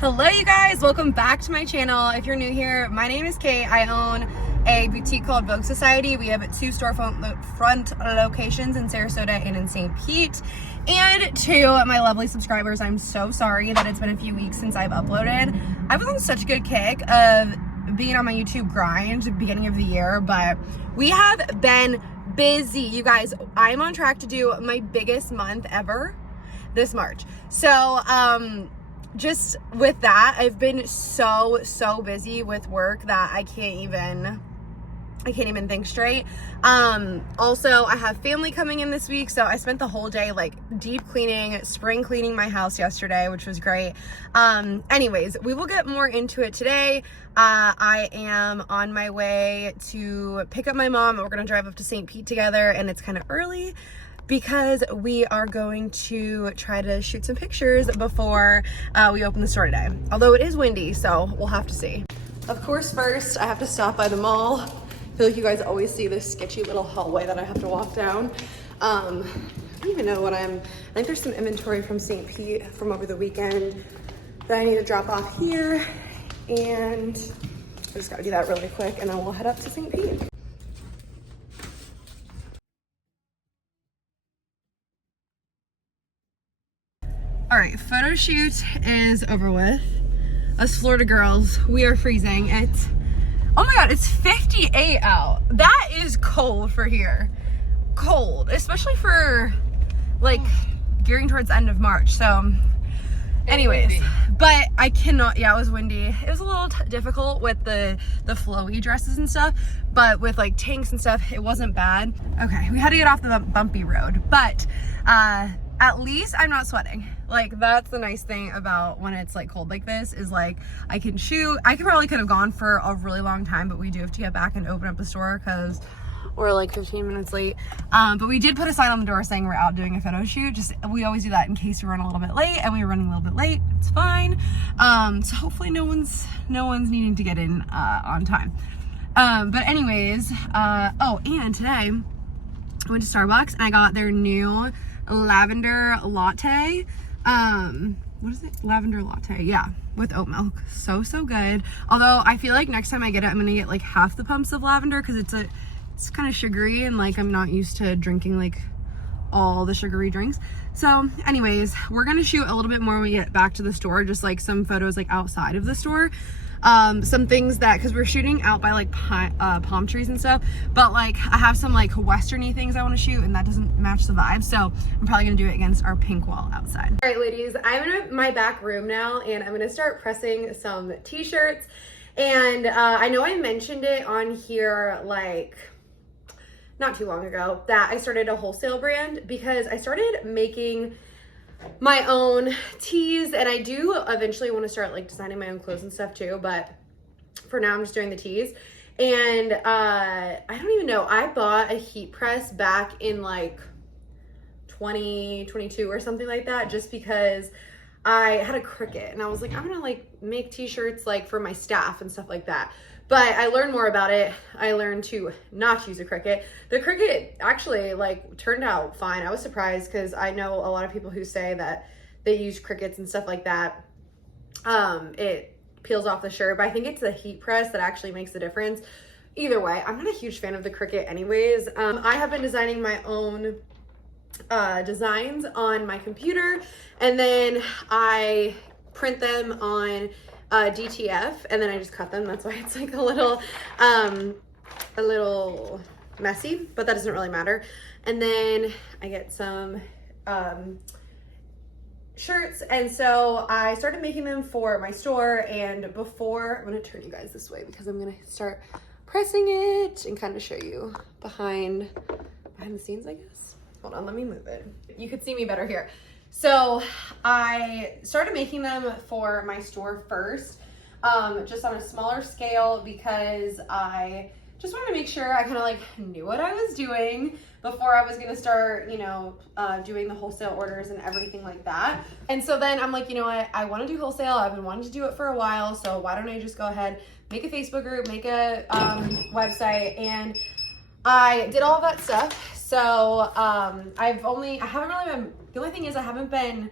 Hello you guys, welcome back to my channel. If you're new here, my name is Kate. I own a boutique called VOGUE Society. We have 2 storefront locations in Sarasota and in St. Pete. And to my lovely subscribers, I'm so sorry that it's been a few weeks since I've uploaded. I was on such a good kick of being on my YouTube grind at the beginning of the year, but we have been busy. You guys, I'm on track to do my biggest month ever this March. So, just with that, I've been so busy with work that I can't even think straight. Also, I have family coming in this week, so I spent the whole day like deep cleaning, spring cleaning my house yesterday, which was great. Anyways, we will get more into it today. I am on my way to pick up my mom. We're gonna drive up to St. Pete together, and it's kind of early because we are going to try to shoot some pictures before we open the store today. Although it is windy, so we'll have to see. Of course, first I have to stop by the mall. I feel like you guys always see this sketchy little hallway that I have to walk down. I don't even know what I think there's some inventory from St. Pete from over the weekend that I need to drop off here. And I just gotta do that really quick and then we'll head up to St. Pete. All right, photo shoot is over with. Us Florida girls, we are freezing. Oh my God, it's 58 out. That is cold for here. Cold, especially for like gearing towards the end of March. So anyways, but I cannot, yeah, it was windy. It was a little difficult with the flowy dresses and stuff, but with like tanks and stuff, it wasn't bad. Okay, we had to get off the bumpy road, but at least I'm not sweating. Like, that's the nice thing about when it's like cold like this is like I can shoot. I could have gone for a really long time, but we do have to get back and open up the store because we're like 15 minutes late. But we did put a sign on the door saying we're out doing a photo shoot. Just, we always do that in case we run a little bit late, and we were running a little bit late. It's fine. So hopefully no one's needing to get in on time. But anyways, oh, and today I went to Starbucks and I got their new lavender latte. What is it? Lavender latte, yeah, with oat milk. So good. Although I feel like next time I get it, I'm gonna get like half the pumps of lavender because it's kind of sugary and like I'm not used to drinking like all the sugary drinks. So anyways, we're gonna shoot a little bit more when we get back to the store, just like some photos like outside of the store. Some things that, because we're shooting out by like palm trees and stuff, but like I have some like westerny things I want to shoot and that doesn't match the vibe, so I'm probably gonna do it against our pink wall outside. All right ladies, I'm in my back room now and I'm gonna start pressing some t-shirts. And I know I mentioned it on here like not too long ago that I started a wholesale brand because I started making my own tees, and I do eventually want to start like designing my own clothes and stuff too, but for now I'm just doing the tees. And I don't even know, I bought a heat press back in like 2022 or something like that, just because I had a Cricut and I was like, I'm gonna like make t-shirts like for my staff and stuff like that. But I learned more about it. I learned to not use a Cricut. The Cricut actually like turned out fine. I was surprised because I know a lot of people who say that they use Cricuts and stuff like that. It peels off the shirt, but I think it's the heat press that actually makes the difference. Either way, I'm not a huge fan of the Cricut anyways. I have been designing my own designs on my computer, and then I print them on DTF, and then I just cut them. That's why it's like a little messy, but that doesn't really matter. And then I get some shirts, and so I started making them for my store. And before, I'm gonna turn you guys this way because I'm gonna start pressing it and kind of show you behind the scenes, I guess. Hold on, let me move it. You could see me better here. So I started making them for my store first, just on a smaller scale because I just wanted to make sure I kind of like knew what I was doing before I was going to start, you know, doing the wholesale orders and everything like that. And so then I'm like, you know what, I want to do wholesale. I've been wanting to do it for a while. So why don't I just go ahead, make a Facebook group, make a website, and I did all of that stuff. So I haven't really been, the only thing is I haven't been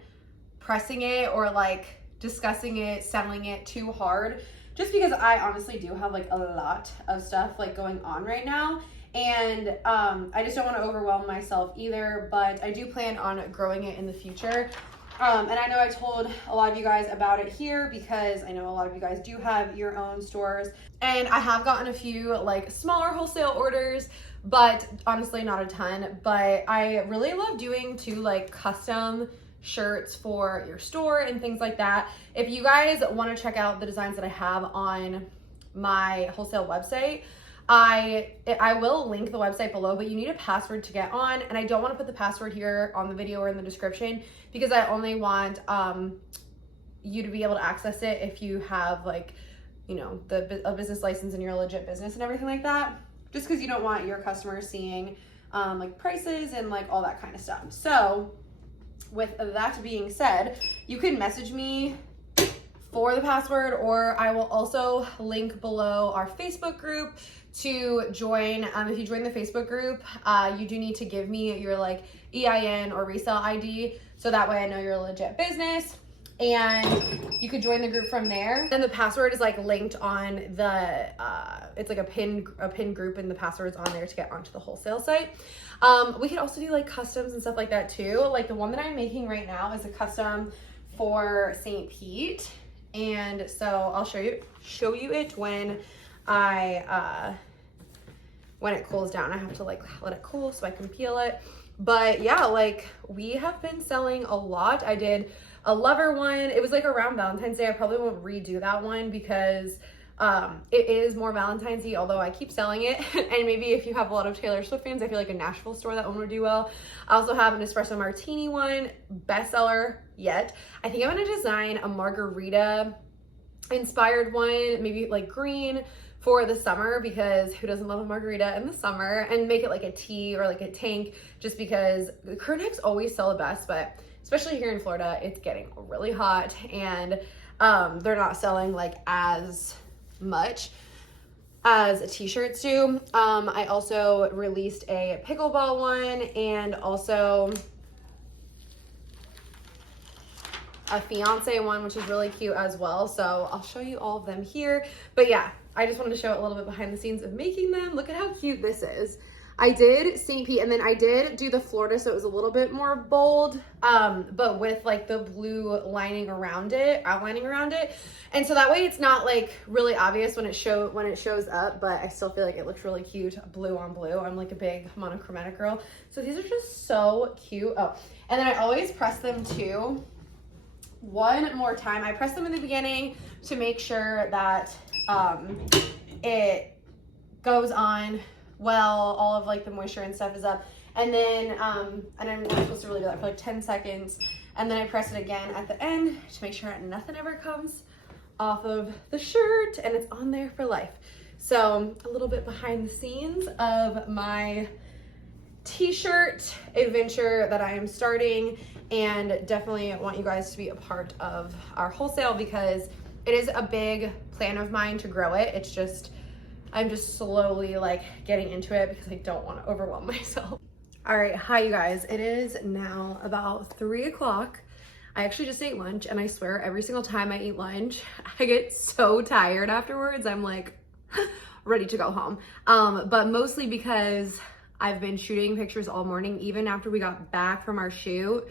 pressing it or like discussing it, selling it too hard, just because I honestly do have like a lot of stuff like going on right now. And I just don't want to overwhelm myself either, but I do plan on growing it in the future. And I know I told a lot of you guys about it here because I know a lot of you guys do have your own stores, and I have gotten a few like smaller wholesale orders, but honestly not a ton. But I really love doing too like custom shirts for your store and things like that. If you guys want to check out the designs that I have on my wholesale website, I will link the website below, but you need a password to get on, and I don't want to put the password here on the video or in the description because I only want you to be able to access it if you have like, you know, a business license and you're a legit business and everything like that, just because you don't want your customers seeing like prices and like all that kind of stuff. So with that being said, you can message me for the password, or I will also link below our Facebook group to join. If you join the Facebook group, you do need to give me your like EIN or resale ID, so that way I know you're a legit business, and you could join the group from there. And the password is like linked on the it's like a pin group, and the password's on there to get onto the wholesale site. We could also do like customs and stuff like that too. Like the one that I'm making right now is a custom for St. Pete. And so I'll show you it when when it cools down. I have to like let it cool so I can peel it. But yeah, like we have been selling a lot. I did a lover one. It was like around Valentine's Day. I probably won't redo that one because it is more Valentine's-y, although I keep selling it. And maybe if you have a lot of Taylor Swift fans, I feel like a Nashville store, that one would do well. I also have an espresso martini one, bestseller yet. I think I'm gonna design a margarita inspired one, maybe like green, for the summer, because who doesn't love a margarita in the summer, and make it like a tea or like a tank, just because the crew necks always sell the best, but especially here in Florida, it's getting really hot, and they're not selling like as much as t-shirts do. I also released a pickleball one, and also a fiance one, which is really cute as well. So I'll show you all of them here. But yeah, I just wanted to show a little bit behind the scenes of making them. Look at how cute this is. I did St. Pete, and then I did do the Florida, so it was a little bit more bold, but with like the blue outlining around it. And so that way it's not like really obvious when it shows up, but I still feel like it looks really cute, blue on blue. I'm like a big monochromatic girl. So these are just so cute. Oh, and then I always press them too. One more time. I press them in the beginning to make sure that it goes on well, all of like the moisture and stuff is up. And then, and I'm not supposed to really do that for like 10 seconds. And then I press it again at the end to make sure nothing ever comes off of the shirt, and it's on there for life. So a little bit behind the scenes of my t-shirt adventure that I am starting, and definitely want you guys to be a part of our wholesale because it is a big plan of mine to grow it. It's just, I'm just slowly like getting into it because I don't want to overwhelm myself. All right, hi you guys. It is now about 3 o'clock. I actually just ate lunch, and I swear every single time I eat lunch, I get so tired afterwards. I'm like ready to go home. But mostly because I've been shooting pictures all morning. Even after we got back from our shoot,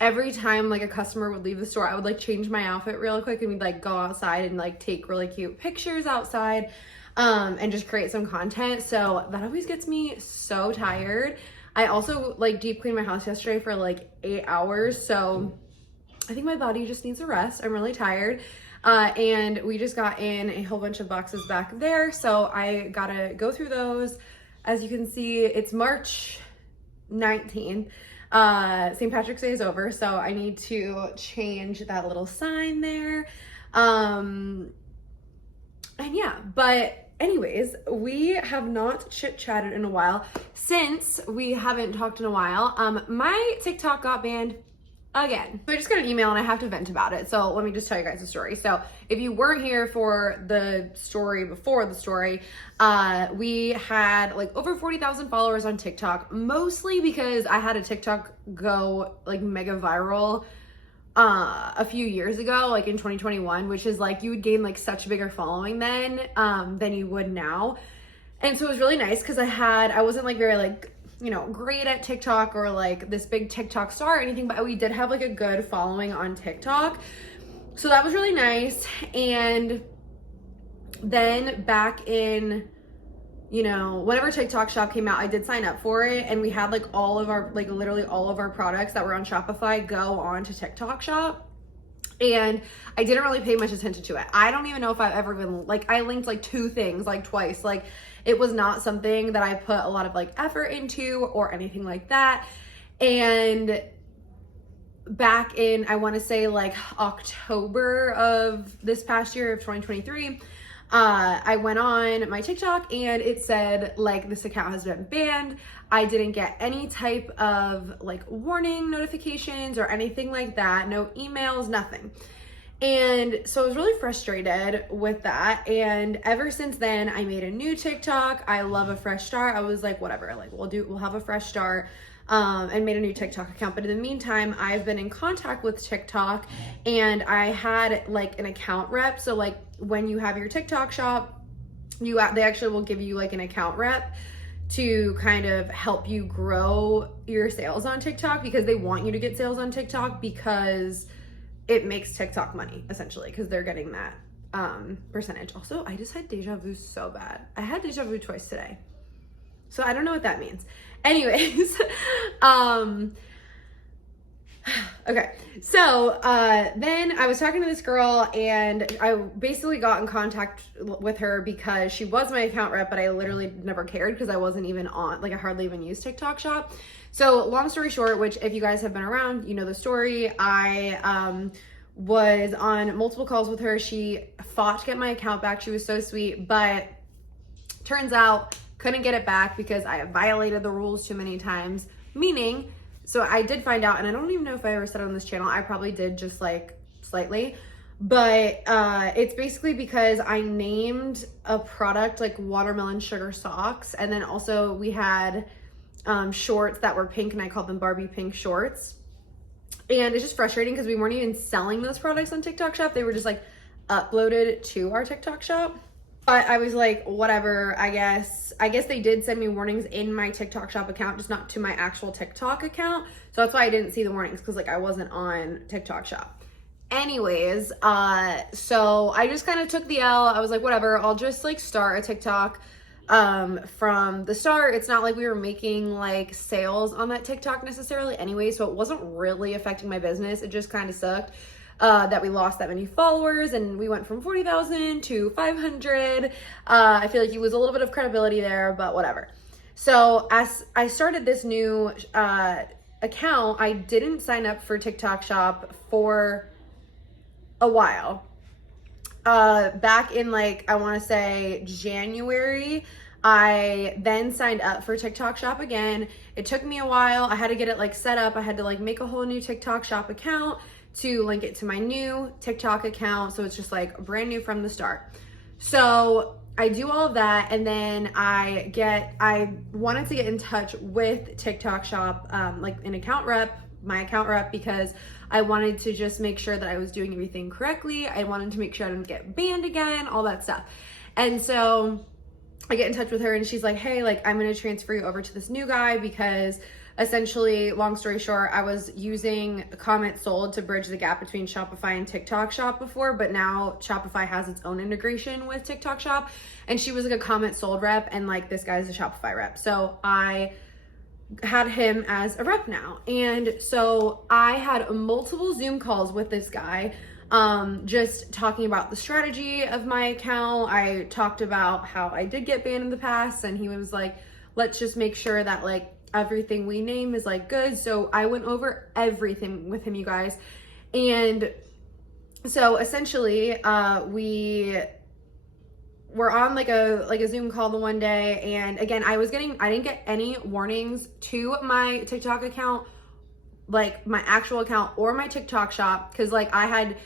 every time like a customer would leave the store, I would like change my outfit real quick, and we'd like go outside and like take really cute pictures outside. And just create some content. So that always gets me so tired. I also like deep cleaned my house yesterday for like 8 hours. So I think my body just needs a rest. I'm really tired. And we just got in a whole bunch of boxes back there. So I gotta go through those. As you can see, it's March 19th. St. Patrick's Day is over. So I need to change that little sign there. And yeah, but anyways, we have not chit-chatted in a while. Since we haven't talked in a while, my TikTok got banned again. So I just got an email and I have to vent about it. So let me just tell you guys the story. So if you weren't here for the story before the story, we had like over 40,000 followers on TikTok, mostly because I had a TikTok go like mega viral a few years ago, like in 2021, which is like you would gain like such a bigger following then than you would now. And so it was really nice because I wasn't like very like, you know, great at TikTok or like this big TikTok star or anything, but we did have like a good following on TikTok. So that was really nice. And then back in, you know, whenever TikTok Shop came out, I did sign up for it, and we had like all of our, like literally all of our products that were on Shopify go on to TikTok Shop. And I didn't really pay much attention to it. I don't even know if I've ever been, like, I linked like 2 things, like twice. Like, it was not something that I put a lot of like effort into or anything like that. And back in, I want to say like October of this past year of 2023, I went on my TikTok and it said like this account has been banned. I didn't get any type of like warning notifications or anything like that. No emails, nothing. And so I was really frustrated with that. And ever since then, I made a new TikTok. I love a fresh start. I was like, whatever, like we'll have a fresh start. And made a new TikTok account. But in the meantime, I've been in contact with TikTok, and I had like an account rep. So like when you have your TikTok shop, they actually will give you like an account rep to kind of help you grow your sales on TikTok, because they want you to get sales on TikTok because it makes TikTok money essentially, because they're getting that percentage. Also, I just had deja vu so bad. I had deja vu twice today. So I don't know what that means. Anyways, okay. So then I was talking to this girl, and I basically got in contact with her because she was my account rep, but I literally never cared because I wasn't even on, like I hardly even used TikTok Shop. So long story short, which if you guys have been around, you know the story, I was on multiple calls with her. She fought to get my account back. She was so sweet, but turns out couldn't get it back because I have violated the rules too many times. Meaning, so I did find out, and I don't even know if I ever said it on this channel. I probably did, just like slightly, but it's basically because I named a product like watermelon sugar socks, and then also we had shorts that were pink, and I called them Barbie pink shorts. And it's just frustrating because we weren't even selling those products on TikTok Shop. They were just like uploaded to our TikTok Shop. But I was like, whatever, I guess they did send me warnings in my TikTok Shop account, just not to my actual TikTok account. So that's why I didn't see the warnings, because like I wasn't on TikTok Shop. Anyways, so I just kind of took the L. I was like, whatever, I'll just like start a TikTok from the start. It's not like we were making like sales on that TikTok necessarily anyway, so it wasn't really affecting my business. It just kind of sucked. That we lost that many followers, and we went from 40,000 to 500. I feel like it was a little bit of credibility there, but whatever. So as I started this new account, I didn't sign up for TikTok Shop for a while. Back in like, I want to say January, I then signed up for TikTok Shop again. It took me a while. I had to get it like set up. I had to like make a whole new TikTok Shop account to link it to my new TikTok account. So it's just like brand new from the start. So I do all of that, and then I wanted to get in touch with TikTok Shop, like an account rep, my account rep, because I wanted to just make sure that I was doing everything correctly. I wanted to make sure I didn't get banned again, all that stuff. And so I get in touch with her, and she's like, hey, like I'm gonna transfer you over to this new guy, because essentially, long story short, I was using comment sold to bridge the gap between Shopify and TikTok Shop before, but now Shopify has its own integration with TikTok Shop, and she was like a comment sold rep, and like this guy's a Shopify rep. So I had him as a rep now. And so I had multiple Zoom calls with this guy, just talking about the strategy of my account. I talked about how I did get banned in the past, and he was like, let's just make sure that like everything we name is like good. So I went over everything with him, you guys. And so essentially, we were on like a Zoom call the one day. And again, I didn't get any warnings to my TikTok account, like my actual account or my TikTok Shop. Cause like I had,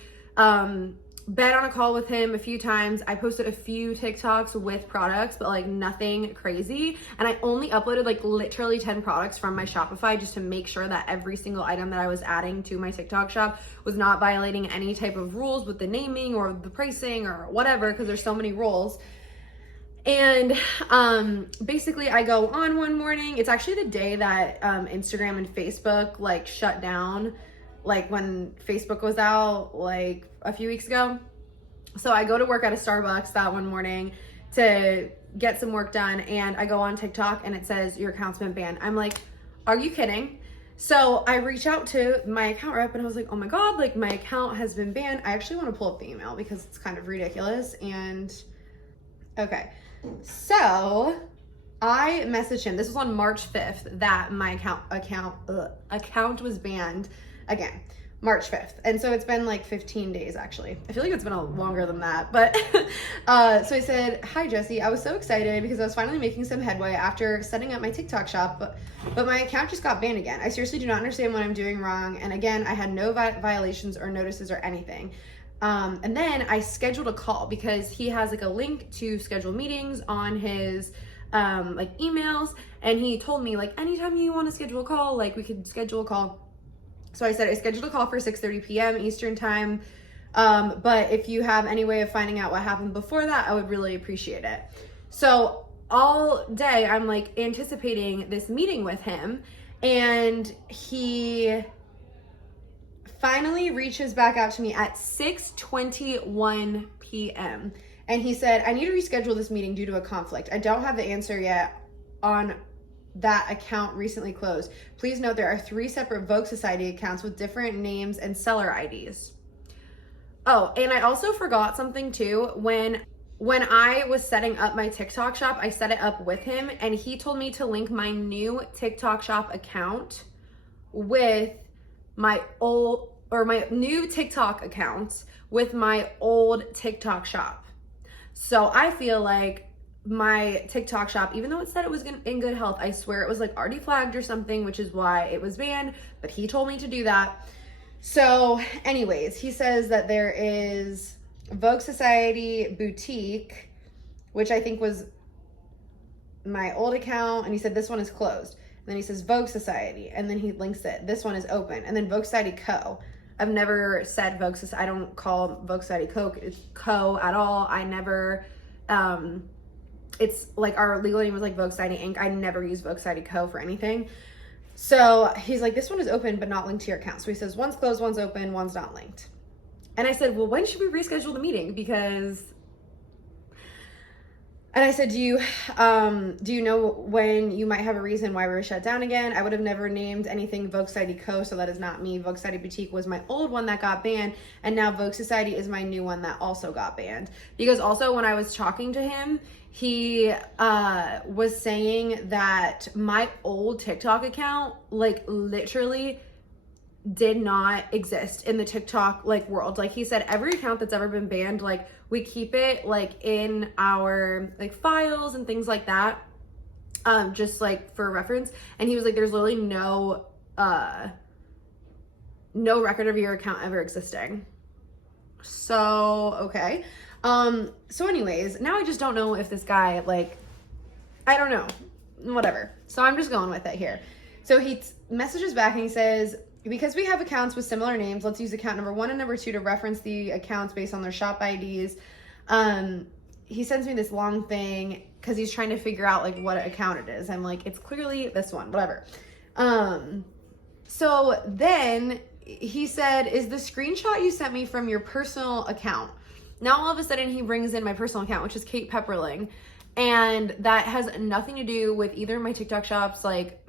been on a call with him a few times. I posted a few TikToks with products, but like nothing crazy. And I only uploaded like literally 10 products from my Shopify just to make sure that every single item that I was adding to my TikTok shop was not violating any type of rules with the naming or the pricing or whatever, because there's so many rules. And basically I go on one morning. It's actually the day that Instagram and Facebook like shut down, like when Facebook was out like a few weeks ago. So I go to work at a Starbucks that one morning to get some work done, and I go on TikTok and it says your account's been banned. I'm like, are you kidding? So I reach out to my account rep and I was like, oh my God, like my account has been banned. I actually want to pull up the email because it's kind of ridiculous. And okay, so I messaged him. This was on March 5th that my account was banned again, March 5th. And so it's been like 15 days actually. I feel like it's been a longer than that, but so I said, hi Jesse, I was so excited because I was finally making some headway after setting up my TikTok shop, but my account just got banned again. I seriously do not understand what I'm doing wrong. And again, I had no violations or notices or anything. And then I scheduled a call because he has like a link to schedule meetings on his like emails. And he told me like, anytime you want to schedule a call, like we could schedule a call. So I said, I scheduled a call for 6:30 p.m. Eastern time. But if you have any way of finding out what happened before that, I would really appreciate it. So all day I'm like anticipating this meeting with him, and he finally reaches back out to me at 6:21 p.m. And he said, I need to reschedule this meeting due to a conflict. I don't have the answer yet on that account recently closed. Please note there are 3 separate Vogue Society accounts with different names and seller IDs. Oh, and I also forgot something too. When I was setting up my TikTok shop, I set it up with him and he told me to link my new TikTok shop account with my new TikTok account with my old TikTok shop. So I feel like my TikTok shop, even though it said it was in good health, I swear it was like already flagged or something, which is why it was banned, but he told me to do that. So anyways, he says that there is Vogue Society Boutique, which I think was my old account, and he said this one is closed. And then he says Vogue Society, and then he links it. This one is open, and then Vogue Society Co. I've never said Vogue Society. I don't call Vogue Society Co at all. I never, it's like our legal name was like Vogue Society Inc. I never use Vogue Society Co for anything. So he's like, this one is open but not linked to your account. So he says one's closed, one's open, one's not linked. And I said, well, when should we reschedule the meeting? And I said, do you know when you might have a reason why we were shut down again? I would have never named anything Vogue Society Co, so that is not me. Vogue Society Boutique was my old one that got banned, and now Vogue Society is my new one that also got banned. Because also when I was talking to him, he was saying that my old TikTok account, like literally did not exist in the TikTok like world. Like he said, every account that's ever been banned, like we keep it like in our like files and things like that, just like for reference. And he was like, there's literally no record of your account ever existing. So okay. So anyways, now I just don't know if this guy, like, I don't know, whatever. So I'm just going with it here. So he messages back and he says, because we have accounts with similar names, let's use account number 1 and number 2 to reference the accounts based on their shop IDs. He sends me this long thing because he's trying to figure out like what account it is. I'm like, it's clearly this one, whatever. So then he said, is the screenshot you sent me from your personal account? Now all of a sudden he brings in my personal account, which is Kate Pepperling. And that has nothing to do with either of my TikTok shops, like,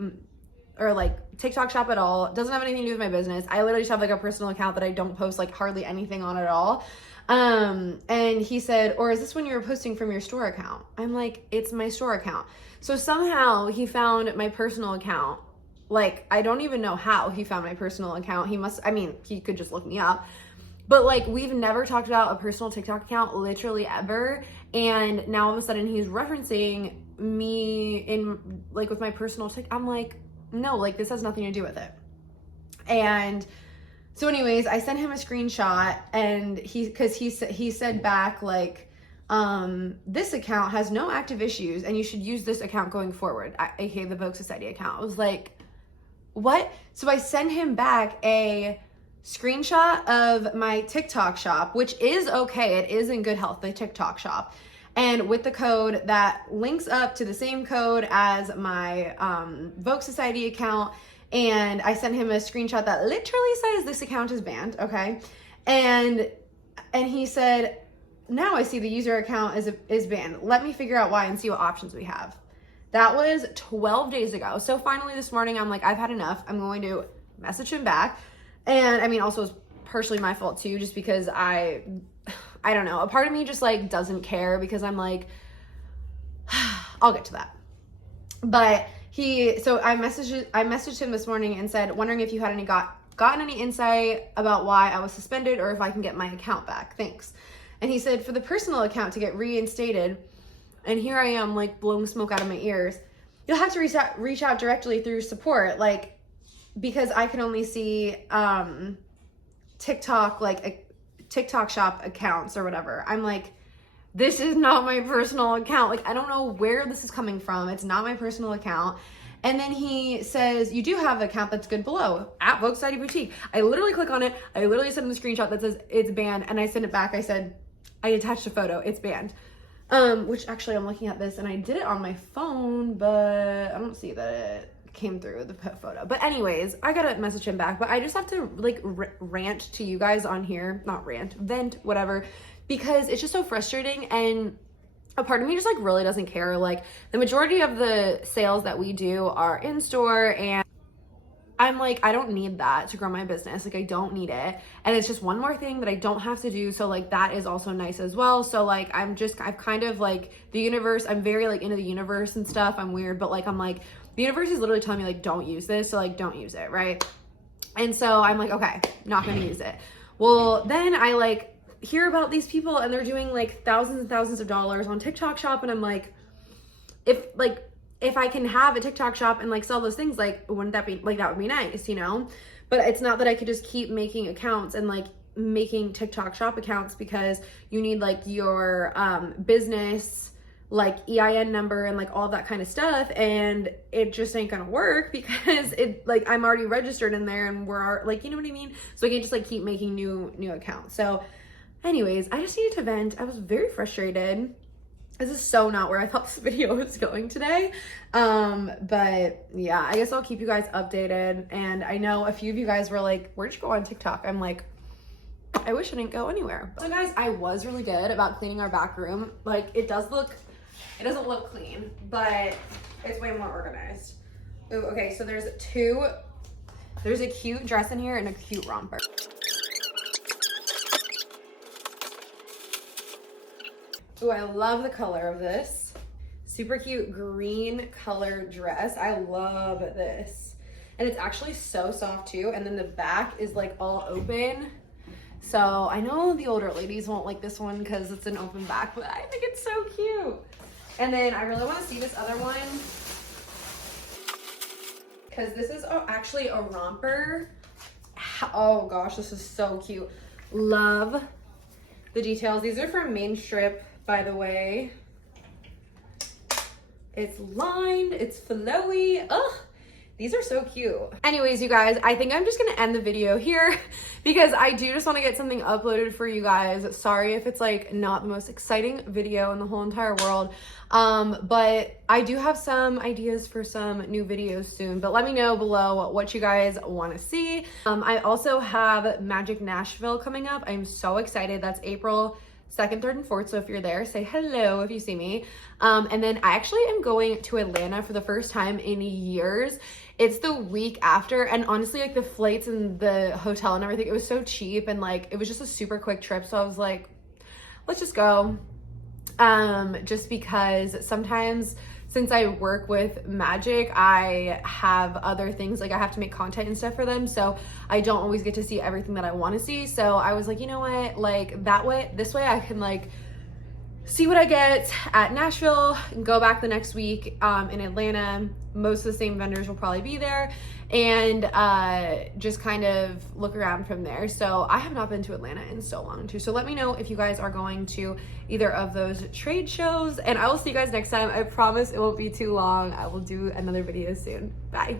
or like TikTok shop at all. It doesn't have anything to do with my business. I literally just have like a personal account that I don't post like hardly anything on at all. And he said, or is this when you were posting from your store account? I'm like, it's my store account. So somehow he found my personal account. Like, I don't even know how he found my personal account. He could just look me up. But like, we've never talked about a personal TikTok account literally ever. And now all of a sudden he's referencing me in like with my personal TikTok. I'm like, no, like this has nothing to do with it. And So anyways, I sent him a screenshot, and he said back like, this account has no active issues and you should use this account going forward, aka the Vogue Society account. I was like, what? So I sent him back a screenshot of my TikTok shop, which is okay. It is in good health, the TikTok shop. And with the code that links up to the same code as my Vogue Society account. And I sent him a screenshot that literally says this account is banned, okay? And he said, now I see the user account is banned. Let me figure out why and see what options we have. That was 12 days ago. So finally this morning, I'm like, I've had enough. I'm going to message him back. And I mean, also it's partially my fault too, just because I don't know. A part of me just like doesn't care because I'm like, I'll get to that. But so I messaged him this morning and said, wondering if you had gotten any insight about why I was suspended or if I can get my account back. Thanks. And he said, for the personal account to get reinstated, and here I am like blowing smoke out of my ears, you'll have to reach out directly through support, like, because I can only see TikTok, like a TikTok shop accounts or whatever. I'm like, this is not my personal account. Like, I don't know where this is coming from. It's not my personal account. And then he says, you do have an account that's good below, at Vogue Society Boutique. I literally click on it. I literally send him the screenshot that says it's banned. And I send it back. I said, I attached a photo. It's banned. Which actually I'm looking at this and I did it on my phone, but I don't see that it came through the photo. But anyways, I gotta message him back. But I just have to like rant to you guys on here. Not rant, vent, whatever. Because it's just so frustrating, and a part of me just like really doesn't care. Like, the majority of the sales that we do are in store, and I'm like, I don't need that to grow my business. Like, I don't need it. And it's just one more thing that I don't have to do. So like, that is also nice as well. So like, I've kind of like the universe, I'm very like into the universe and stuff. I'm weird, but like, I'm like, the universe is literally telling me like, don't use this. So like, don't use it, right? And so I'm like, okay, not gonna use it. Well, then I like hear about these people and they're doing like thousands and thousands of dollars on TikTok shop, and I'm like, if I can have a TikTok shop and like sell those things, like, wouldn't that be like, that would be nice, you know? But it's not that I could just keep making accounts and like making TikTok shop accounts, because you need like your business like EIN number and like all that kind of stuff, and it just ain't gonna work because it like, I'm already registered in there and we're like, you know what I mean? So I can't just like keep making new accounts. So anyways, I just needed to vent. I was very frustrated. This is so not where I thought this video was going today. But yeah, I guess I'll keep you guys updated. And I know a few of you guys were like, where'd you go on TikTok? I'm like, I wish I didn't go anywhere. So guys, I was really good about cleaning our back room. Like, it doesn't look clean, but it's way more organized. Ooh, okay, so there's a cute dress in here and a cute romper. Ooh, I love the color of this. Super cute green color dress. I love this. And it's actually so soft too. And then the back is like all open. So I know the older ladies won't like this one because it's an open back, but I think it's so cute. And then I really want to see this other one, because this is actually a romper. Oh gosh, this is so cute. Love the details. These are from Main Strip, by the way. It's lined, it's flowy. Ugh, these are so cute. Anyways, you guys, I think I'm just gonna end the video here because I do just wanna get something uploaded for you guys. Sorry if it's like not the most exciting video in the whole entire world. But I do have some ideas for some new videos soon, but let me know below what you guys wanna see. I also have Magic Nashville coming up. I'm so excited. That's April 2nd, 3rd, and 4th. So if you're there, say hello if you see me. And then I actually am going to Atlanta for the first time in years. It's the week after, and honestly, like the flights and the hotel and everything, it was so cheap, and like it was just a super quick trip. So I was like, let's just go. Just because sometimes since I work with Magic, I have other things, like I have to make content and stuff for them, so I don't always get to see everything that I want to see. So I was like, you know what, like this way I can like see what I get at Nashville and go back the next week in Atlanta. Most of the same vendors will probably be there, and just kind of look around from there. So I have not been to Atlanta in so long too. So let me know if you guys are going to either of those trade shows, and I will see you guys next time. I promise it won't be too long. I will do another video soon. Bye.